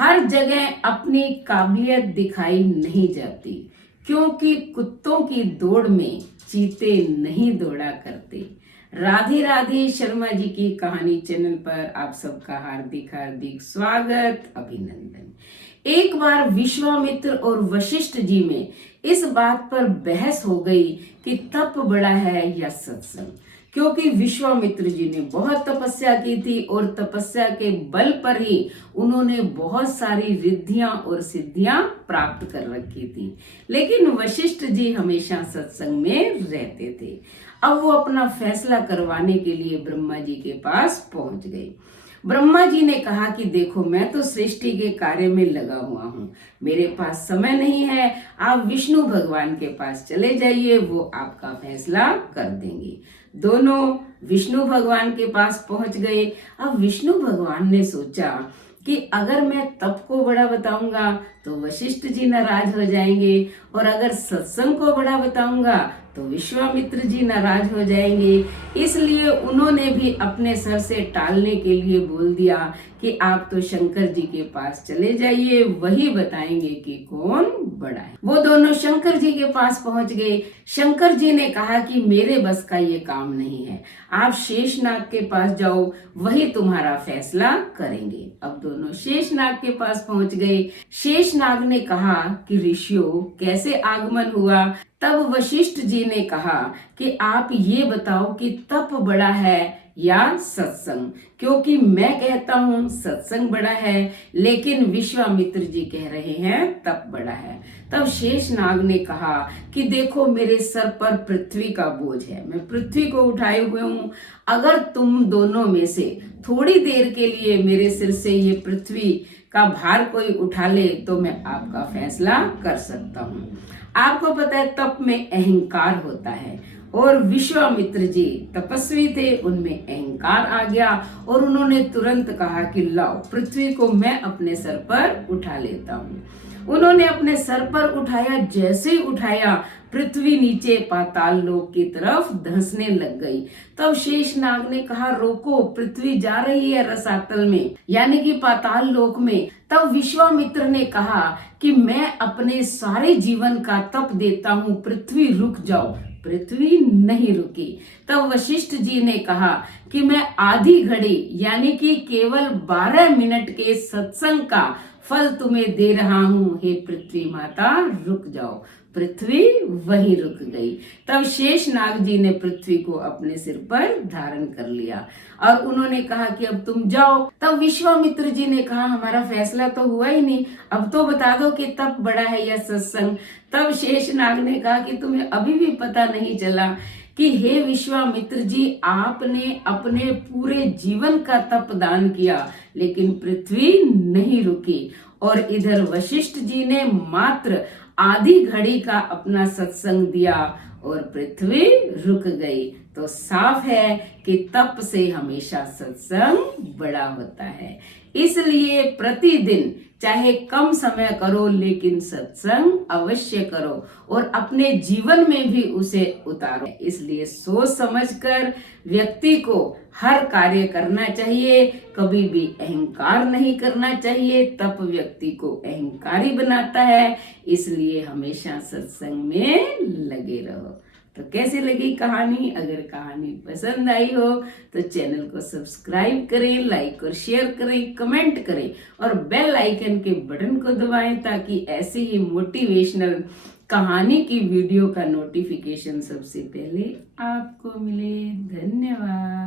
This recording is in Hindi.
हर जगह अपनी काबिलियत दिखाई नहीं जाती, क्योंकि कुत्तों की दौड़ में चीते नहीं दौड़ा करते। राधे राधे शर्मा जी की कहानी चैनल पर आप सबका हार्दिक हार्दिक स्वागत, अभिनंदन। एक बार विश्वामित्र और वशिष्ठ जी में इस बात पर बहस हो गई कि तप बड़ा है या सत्संग, क्योंकि विश्वामित्र जी ने बहुत तपस्या की थी और तपस्या के बल पर ही उन्होंने बहुत सारी रिद्धियां और सिद्धियां प्राप्त कर रखी थी। लेकिन वशिष्ठ जी हमेशा सत्संग में रहते थे। अब वो अपना फैसला करवाने के लिए ब्रह्मा जी के पास पहुंच गए। ब्रह्मा जी ने कहा कि देखो, मैं तो सृष्टि के कार्य में लगा हुआ हूँ, मेरे पास समय नहीं है, आप विष्णु भगवान के पास चले जाइए, वो आपका फैसला कर देंगे। दोनों विष्णु भगवान के पास पहुंच गए। अब विष्णु भगवान ने सोचा कि अगर मैं तप को बड़ा बताऊंगा तो वशिष्ठ जी नाराज हो जाएंगे, और अगर सत्संग को बड़ा बताऊंगा तो विश्वामित्र जी नाराज हो जाएंगे। इसलिए उन्होंने भी अपने सर से टालने के लिए बोल दिया कि आप तो शंकर जी के पास चले जाइए, वही बताएंगे कि कौन बड़ा है। वो दोनों शंकर जी के पास पहुंच गए। शंकर जी ने कहा कि मेरे बस का ये काम नहीं है, आप शेषनाग के पास जाओ, वही तुम्हारा फैसला करेंगे। अब दोनों शेषनाग के पास पहुंच गए। शेषनाग ने कहा कि ऋषियों, कैसे आगमन हुआ? तब वशिष्ठ जी ने कहा कि आप ये बताओ कि तप बड़ा है या सत्संग, क्योंकि मैं कहता हूँ सत्संग बड़ा है, लेकिन विश्वामित्र जी कह रहे हैं तप बड़ा है। तब शेषनाग ने कहा कि देखो, मेरे सर पर पृथ्वी का बोझ है, मैं पृथ्वी को उठाए हुए हूँ। अगर तुम दोनों में से थोड़ी देर के लिए मेरे सिर से ये पृथ्वी का भार कोई उठा ले तो मैं आपका फैसला कर सकता हूँ। आपको पता है तप में अहंकार होता है, और विश्वामित्र जी तपस्वी थे, उनमें अहंकार आ गया और उन्होंने तुरंत कहा कि लाओ, पृथ्वी को मैं अपने सर पर उठा लेता हूँ। उन्होंने अपने सर पर उठाया, जैसे ही उठाया पृथ्वी नीचे पाताल लोक की तरफ धंसने लग गई। तब शेषनाग ने कहा रोको, पृथ्वी जा रही है रसातल में, यानी कि पाताल लोक में। तब विश्वामित्र ने कहा कि मैं अपने सारे जीवन का तप देता हूँ, पृथ्वी रुक जाओ। पृथ्वी नहीं रुकी। तब वशिष्ठ जी ने कहा कि मैं आधी घड़ी यानी कि केवल 12 मिनट के सत्संग का फल तुम्हें दे रहा हूँ, हे पृथ्वी माता रुक जाओ। पृथ्वी वहीं रुक गई। तब शेषनाग जी ने पृथ्वी को अपने सिर पर धारण कर लिया और उन्होंने कहा कि अब तुम जाओ। तब विश्वामित्र जी ने कहा हमारा फैसला तो हुआ ही नहीं, अब तो बता दो कि तप बड़ा है या सत्संग। तब शेषनाग ने कहा कि तुम्हें अभी भी पता नहीं चला कि हे विश्वामित्र जी, आपने अपने पूरे जीवन का तप दान किया, लेकिन पृथ्वी नहीं रुकी, और इधर वशिष्ठ जी ने मात्र आधी घड़ी का अपना सत्संग दिया और पृथ्वी रुक गई। तो साफ है कि तप से हमेशा सत्संग बड़ा होता है। इसलिए प्रतिदिन चाहे कम समय करो, लेकिन सत्संग अवश्य करो और अपने जीवन में भी उसे उतारो। इसलिए सोच समझकर व्यक्ति को हर कार्य करना चाहिए, कभी भी अहंकार नहीं करना चाहिए। तप व्यक्ति को अहंकारी बनाता है, इसलिए हमेशा सत्संग में लगे रहो। तो कैसे लगी कहानी? अगर कहानी पसंद आई हो तो चैनल को सब्सक्राइब करें, लाइक और शेयर करें, कमेंट करें और बेल आइकन के बटन को दबाएं, ताकि ऐसे ही मोटिवेशनल कहानी की वीडियो का नोटिफिकेशन सबसे पहले आपको मिले। धन्यवाद।